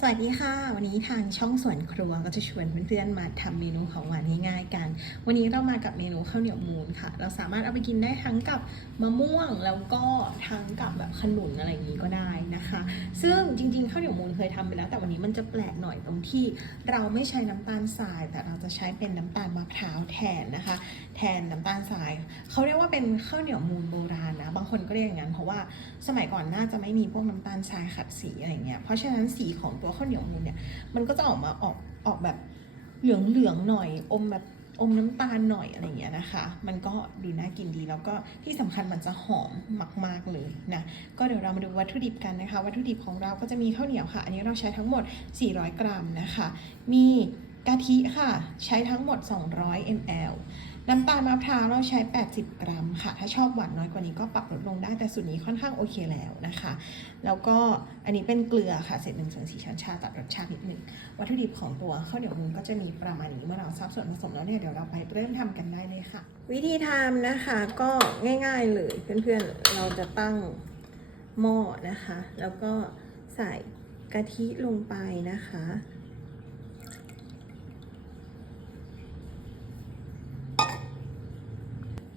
สวัสดีค่ะ วันนี้ทางช่องสวนครัวก็จะชวนเพื่อนๆมาทำเมนูของหวานง่ายๆกัน วันนี้เรามากับเมนูข้าวเหนียวมูนค่ะ เราสามารถเอาไปกินได้ทั้งกับมะม่วงแล้วก็ทั้งกับแบบขนุนอะไรอย่างนี้ก็ได้นะคะ ซึ่งจริงๆข้าวเหนียวมูนเคยทำไปแล้ว แต่วันนี้มันจะแปลกหน่อยตรงที่เราไม่ใช้น้ำตาลทราย แต่เราจะใช้เป็นน้ำตาลมะพร้าวแทนนะคะ แทนน้ำตาลทรายเขาเรียกว่าเป็นข้าวเหนียวมูนโบราณนะบางคนก็เรียกอย่างนั้นเพราะว่าสมัยก่อนน่าจะไม่มีพวกน้ำตาลทรายขัดสีอะไรเงี้ยเพราะฉะนั้นสีของตัวข้าวเหนียวมูนเนี่ย มันก็จะออกมาออกออกแบบเหลืองเหลืองๆหน่อย อมแบบอมน้ำตาลหน่อยอะไรเงี้ยนะคะ มันก็ดูน่ากินดีแล้วก็ที่สำคัญมันจะหอมมาก ๆเลยนะ ก็เดี๋ยวเรามาดูวัตถุดิบกันนะคะ วัตถุดิบของเราก็จะมีข้าวเหนียวค่ะ อันนี้เราใช้ทั้งหมด 400 กรัมนะคะ มี กะทิค่ะ ใช้ทั้งหมด 200 ml น้ำตาลมะพร้าวเราใช้ 80 กรัมค่ะ ถ้าชอบหวานน้อยกว่านี้ก็ปรับลดลงได้ แต่สูตรนี้ค่อนข้างโอเคแล้วนะคะ แล้วก็อันนี้เป็นเกลือค่ะ เศษหนึ่งส่วนสี่ช้อนชาตัดรสชาตินิดหนึ่ง วัตถุดิบของตัวข้าวเหนียวมูนก็จะมีประมาณนี้เมื่อเราซับส่วนผสมแล้วเนี่ยเดี๋ยวเราไปเริ่มทำกันได้เลยค่ะ วิธีทำนะคะก็ง่าย ๆเลยเพื่อนๆ เราจะตั้งหม้อนะคะ แล้วก็ใส่กะทิลงไปนะคะ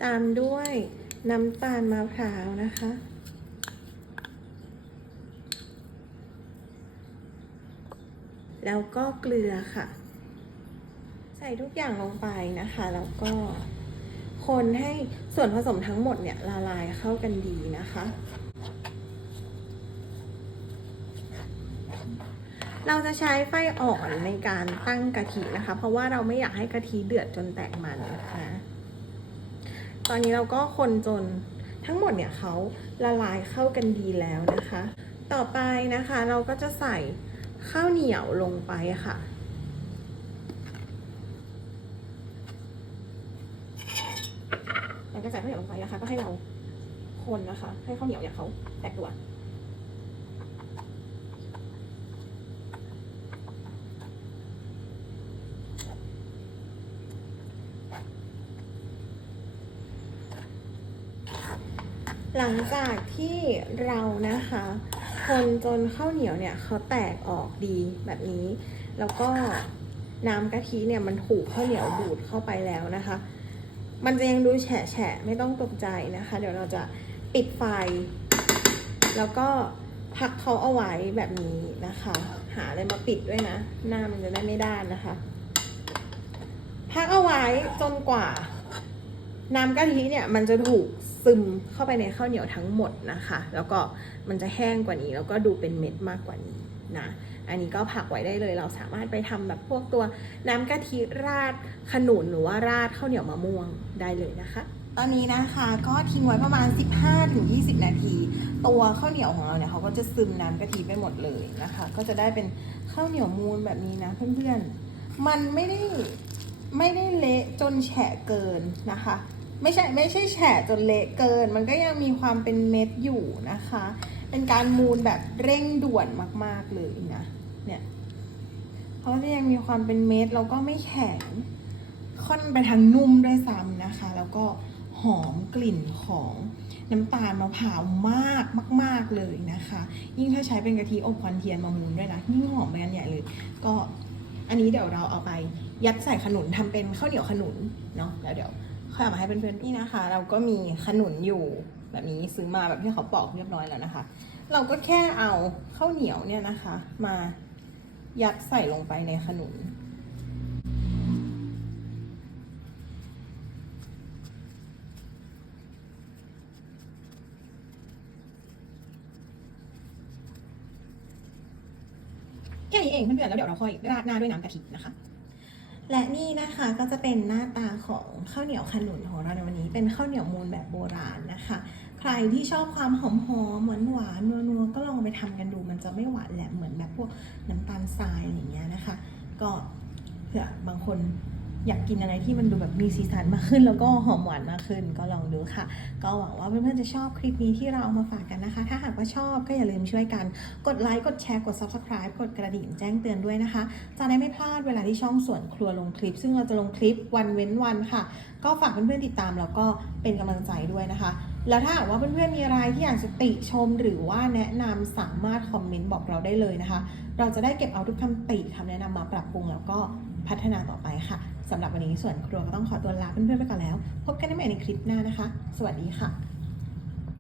ตามด้วยน้ำตาลมะพร้าวนะคะ แล้วก็เกลือค่ะ ใส่ทุกอย่างลงไปนะคะ แล้วก็คนให้ส่วนผสมทั้งหมดเนี่ยละลายเข้ากันดีนะคะ เราจะใช้ไฟอ่อนในการตั้งกะทินะคะ เพราะว่าเราไม่อยากให้กะทิเดือดจนแตกมันนะคะ ตอนนี้เราก็คนจนทั้งหมดเนี่ยเขาละลายเข้ากันดีแล้วนะคะ ต่อไปนะคะเราก็จะใส่ข้าวเหนียวลงไปค่ะเราก็ใส่ข้าวเหนียวลงไปนะคะ ก็ให้เราคนนะคะ ให้ข้าวเหนียวเนี่ยเขาแตกตัว หลังจากที่เรานะคะคนจนข้าวเหนียวเนี่ยเขาแตกออกดีแบบนี้ แล้วก็น้ำกะทิเนี่ยมันถูกข้าวเหนียวดูดเข้าไปแล้วนะคะ มันจะยังดูแฉะแฉะไม่ต้องตกใจนะคะ เดี๋ยวเราจะปิดไฟ แล้วก็พักเขาเอาไว้แบบนี้นะคะ หาอะไรมาปิดด้วยนะ หน้ามันจะได้ไม่ด้านนะคะ พักเอาไว้จนกว่า น้ำกะทิเนี่ยมันจะถูก ซึมเข้าไปในข้าวเหนียวทั้งหมดนะคะ แล้วก็มันจะแห้งกว่านี้ แล้วก็ดูเป็นเม็ดมากกว่านี้นะอันนี้ก็ผักไว้ได้เลย เราสามารถไปทำแบบพวกตัวน้ำกะทิราดขนุนหรือว่าราดข้าวเหนียวมะม่วงได้เลยนะคะ ตอนนี้นะคะก็ทิ้งไว้ประมาณ 15-20 นาที ตัวข้าวเหนียวของเราเนี่ยเขาก็จะซึมน้ำกะทิไปหมดเลยนะคะ ก็จะได้เป็นข้าวเหนียวมูนแบบนี้นะเพื่อนๆมันไม่ได้ไม่ได้เละจนแฉะเกินนะคะ ไม่ใช่ไม่ใช่แฉะจนเละเกิน มันก็ยังมีความเป็นเม็ดอยู่นะคะ เป็นการมูนแบบเร่งด่วนมาก ๆ เลยนะ เนี่ยเขาะจะยังมีความเป็นเม็ดแล้วก็ไม่แข็ง ค่อนไปทางนุ่มด้วยซ้ำนะคะ แล้วก็หอมกลิ่นของน้ำตาลมะพร้าวมากมาก ๆ เลยนะคะ ยิ่งถ้าใช้เป็นกะทิอบควันเทียนมามูนด้วยนะ ยิ่งหอมไปกันใหญ่เลย ก็อันนี้เดี๋ยวเราเอาไปยัดใส่ขนุนทำเป็นข้าวเหนียวขนุนเนาะแล้วเดี๋ยว ค่อยมาให้เพื่อนๆนี่นะคะ เราก็มีขนุนอยู่แบบนี้ซื้อมาแบบที่เขาปอกเรียบร้อยแล้วนะคะ เราก็แค่เอาข้าวเหนียวเนี่ยนะคะ มายัดใส่ลงไปในขนุนแค่นี้เองเพื่อนๆแล้วเดี๋ยวเราค่อยราดหน้าด้วยน้ำกะทินะคะ และนี่นะคะก็จะเป็นหน้าตาของข้าวเหนียวขนุนของเราในวันนี้เป็นข้าวเหนียวมูลแบบโบราณนะคะ ใครที่ชอบความหอมหอมหวานหวานนัวนัวๆก็ลองไปทำกันดูมันจะไม่หวานแหลมเหมือนแบบพวกน้ำตาลทรายอย่างเงี้ยนะคะ ก็เผื่อบางคน อยากกินอะไรที่มันดูแบบมีสีสันมากขึ้น แล้วก็หอมหวานมากขึ้น ก็ลองดูค่ะ ก็หวังว่าเพื่อนๆจะชอบคลิปนี้ที่เราเอามาฝากกันนะคะ ถ้าหากว่าชอบก็อย่าลืมช่วยกัน กดไลค์ กดแชร์ กด subscribe กดกระดิ่งแจ้งเตือนด้วยนะคะ จะได้ไม่พลาดเวลาที่ช่องส่วนครัวลงคลิป ซึ่งเราจะลงคลิปวันเว้นวันค่ะ ก็ฝากเพื่อนๆติดตามแล้วก็เป็นกำลังใจด้วยนะคะ แล้วถ้าหากว่าเพื่อนๆมีอะไรที่อยากจะติชมหรือว่าแนะนำสามารถคอมเมนต์บอกเราได้เลยนะคะ เราจะได้เก็บเอาทุกคำติคำแนะนำมาปรับปรุงแล้วก็พัฒนาต่อไปค่ะสำหรับวันนี้ส่วนครัวก็ต้องขอตัวลาเพื่อนๆไปก่อนแล้ว พบกันใหม่ในคลิปหน้านะคะ สวัสดีค่ะ